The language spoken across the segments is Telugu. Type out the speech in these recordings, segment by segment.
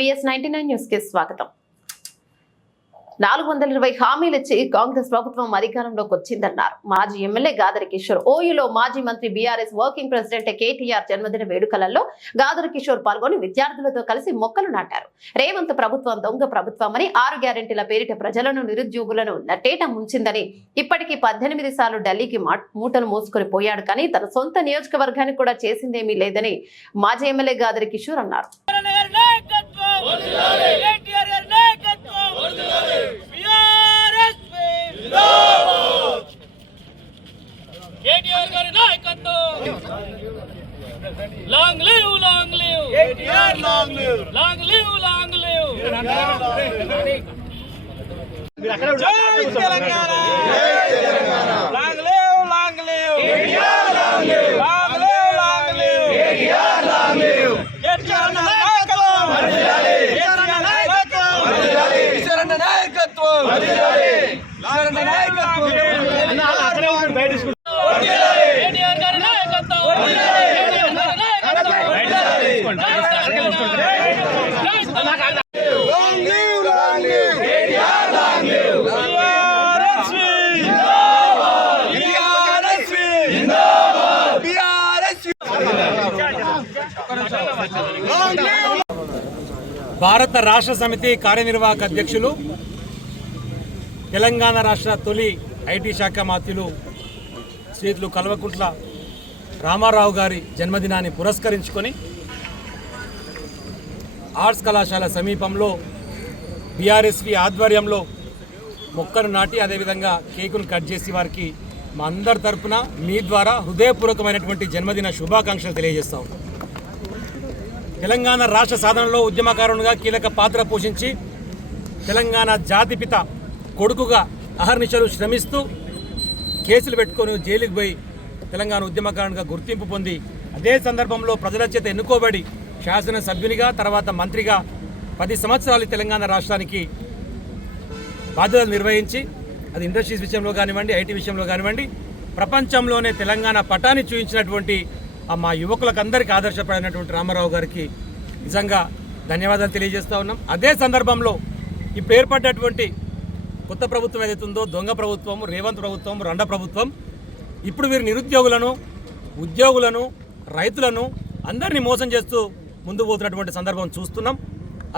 టీఎస్ నైన్టీ నైన్ న్యూస్కి స్వాగతం. నాలుగు వందల ఇరవై హామీలు ఇచ్చి కాంగ్రెస్ ప్రభుత్వం అధికారంలోకి వచ్చిందన్నారు. మాజీ ఎమ్మెల్యే గాదరి కిషోర్ ఓయూలో మాజీ మంత్రి బీఆర్ఎస్ వర్కింగ్ ప్రెసిడెంట్ కేటీఆర్ జన్మదిన వేడుకలలో గాదరి కిషోర్ పాల్గొని విద్యార్థులతో కలిసి మొక్కలు నాటారు. రేవంత్ ప్రభుత్వం దొంగ ప్రభుత్వం అని ఆరు గ్యారెంటీల పేరిట ప్రజలను నిరుద్యోగులను నట్టేట ముంచిందని ఇప్పటికీ పద్దెనిమిది సార్లు ఢిల్లీకి మా- మూటలు మోసుకొని పోయాడు కానీ తన సొంత నియోజకవర్గానికి కూడా చేసిందేమీ లేదని మాజీ ఎమ్మెల్యే గాదరి కిషోర్ అన్నారు. కేటీఆర్ గారి నాయకత్వం long live long live KTR long live long live long live జై Telangana. Long live long live. KTR long live long live long live KTR long live KTR నాయకత్వం వర్ధిల్లాలి కేటీఆర్ నాయకత్వం వర్ధిల్లాలి కిషోరన్న నాయకత్వం వర్ధిల్లాలి కిషోరన్న నాయకత్వం అన్న అక్కడే ఉండు బయట వర్ధిల్లాలి కేటీఆర్ గారి నాయకత్వం వర్ధిల్లాలి కేటీఆర్ గారి నాయకత్వం వర్ధిల్లాలి long live long live KTR long live BRS జిందాబాద్ బీఆర్ఎస్ జిందాబాద్ బీఆర్ఎస్ లాంగ్ లివ్ భారత రాష్ట్ర సమితి కార్యనిర్వాహక అధ్యక్షులు తెలంగాణ రాష్ట్ర తొలి ఐటీ శాఖ మాత్యులు శ్రీతులు కల్వకుంట్ల రామారావు గారి జన్మదినాన్ని పురస్కరించుకొని ఆర్ట్స్ కళాశాల సమీపంలో బీఆర్ఎస్వి ఆధ్వర్యంలో మొక్కను నాటి అదేవిధంగా కేకును కట్ చేసి వారికి మా అందరి తరపున మీ ద్వారా హృదయపూర్వకమైనటువంటి జన్మదిన శుభాకాంక్షలు తెలియజేస్తాం తెలంగాణ రాష్ట్ర సాధనలో ఉద్యమకారునిగా కీలక పాత్ర పోషించి తెలంగాణ జాతిపిత కొడుకుగా అహర్నిశలు శ్రమిస్తూ కేసులు పెట్టుకొని జైలుకు పోయి తెలంగాణ ఉద్యమకారునిగా గుర్తింపు పొంది అదే సందర్భంలో ప్రజల చేత ఎన్నుకోబడి శాసనసభ్యునిగా తర్వాత మంత్రిగా పది సంవత్సరాలు తెలంగాణ రాష్ట్రానికి బాధ్యతలు నిర్వహించి అది ఇండస్ట్రీస్ విషయంలో కానివ్వండి ఐటీ విషయంలో కానివ్వండి ప్రపంచంలోనే తెలంగాణ పటాన్ని చూపించినటువంటి మా యువకులకు అందరికీ ఆదర్శపడినటువంటి రామారావు గారికి నిజంగా ధన్యవాదాలు తెలియజేస్తూ ఉన్నాం. అదే సందర్భంలో ఇప్పుడు ఏర్పడ్డటువంటి కొత్త ప్రభుత్వం ఏదైతే ఉందో దొంగ ప్రభుత్వం రేవంత్ ప్రభుత్వం రండ ప్రభుత్వం ఇప్పుడు వీరు నిరుద్యోగులను ఉద్యోగులను రైతులను అందరినీ మోసం చేస్తూ ముందు పోతున్నటువంటి సందర్భం చూస్తున్నాం.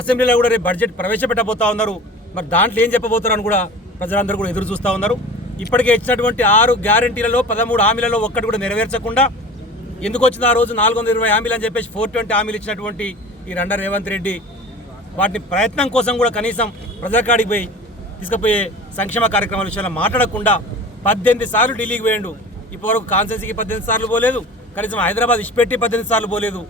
అసెంబ్లీలో కూడా రేపు బడ్జెట్ ప్రవేశపెట్టబోతా ఉన్నారు. మరి దాంట్లో ఏం చెప్పబోతారని కూడా ప్రజలందరూ కూడా ఎదురు చూస్తూ ఉన్నారు. ఇప్పటికే ఇచ్చినటువంటి ఆరు గ్యారంటీలలో పదమూడు హామీలలో ఒక్కటి కూడా నెరవేర్చకుండా ఎందుకు వచ్చింది ఆ రోజు నాలుగు వందల ఇరవై హామీలు అని చెప్పేసి ఫోర్ ట్వంటీ హామీలు ఇచ్చినటువంటి ఈ రండ రేవంత్ రెడ్డి. వాటిని ప్రయత్నం కోసం కూడా కనీసం ప్రజలకాడికి పోయి తీసుకుపోయే సంక్షేమ కార్యక్రమాల విషయంలో మాట్లాడకుండా పద్దెనిమిది సార్లు ఢిల్లీకి పోయిండు. ఇప్పటివరకు కాన్సెన్సీకి పద్దెనిమిది సార్లు పోలేదు. కనీసం హైదరాబాద్ ఇష్పెట్టి పద్దెనిమిది సార్లు పోలేదు.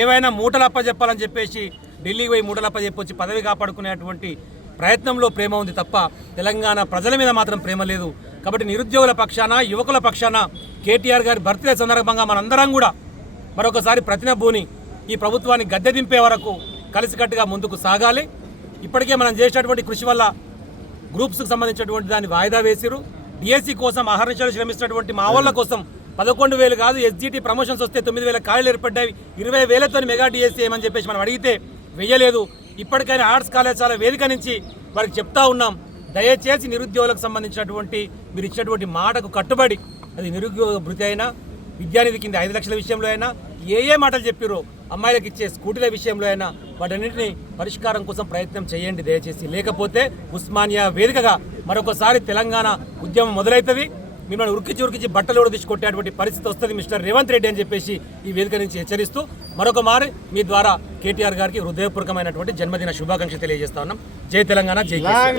ఏవైనా మూటలప్ప చెప్పాలని చెప్పేసి ఢిల్లీకి పోయి మూటలప్ప చెప్పొచ్చి పదవి కాపాడుకునేటువంటి ప్రయత్నంలో ప్రేమ ఉంది తప్ప తెలంగాణ ప్రజల మీద మాత్రం ప్రేమ లేదు. కాబట్టి నిరుద్యోగుల పక్షాన యువకుల పక్షాన కేటీఆర్ గారి బర్త్డే సందర్భంగా మనందరం కూడా మరొకసారి ప్రతినబూని ఈ ప్రభుత్వాన్ని గద్దె దింపే వరకు కలిసికట్టుగా ముందుకు సాగాలి. ఇప్పటికే మనం చేసినటువంటి కృషి వల్ల గ్రూప్స్కి సంబంధించినటువంటి దాన్ని వాయిదా వేసిరు డిఎస్సి కోసం అహర్నిశలు శ్రమిస్తున్నటువంటి మా వాళ్ళ కోసం పదకొండు వేలు కాదు ఎస్జిటి ప్రమోషన్స్ వస్తే తొమ్మిది వేల ఖాళీలు ఏర్పడ్డాయి. ఇరవై వేలతో మెగా డిఎస్సీ ఏమని చెప్పేసి మనం అడిగితే వెయ్యలేదు. ఇప్పటికైనా ఆర్ట్స్ కళాశాల వేదిక నుంచి వారికి చెప్తా ఉన్నాం. దయచేసి నిరుద్యోగులకు సంబంధించినటువంటి మీరు ఇచ్చినటువంటి మాటకు కట్టుబడి అది నిరుద్యోగ భృతి అయినా విద్యానిధి కింద ఐదు లక్షల విషయంలో అయినా ఏ ఏ మాటలు చెప్పారో అమ్మాయిలకు ఇచ్చే స్కూటీల విషయంలో అయినా వాటన్నింటినీ పరిష్కారం కోసం ప్రయత్నం చేయండి దయచేసి. లేకపోతే ఉస్మానియా వేదికగా మరొకసారి తెలంగాణ ఉద్యమం మొదలవుతుంది మిమ్మల్ని ఉరికించి ఉరికించి బట్టలు కూడా తీసుకొట్టేటువంటి పరిస్థితి వస్తుంది మిస్టర్ రేవంత్ రెడ్డి అని చెప్పేసి ఈ వేదిక నుంచి హెచ్చరిస్తూ మరొక మారి మీ ద్వారా కేటీఆర్ గారికి హృదయపూర్వకమైనటువంటి జన్మదిన శుభాకాంక్షలు తెలియజేస్తా ఉన్నాం. జై తెలంగాణ జై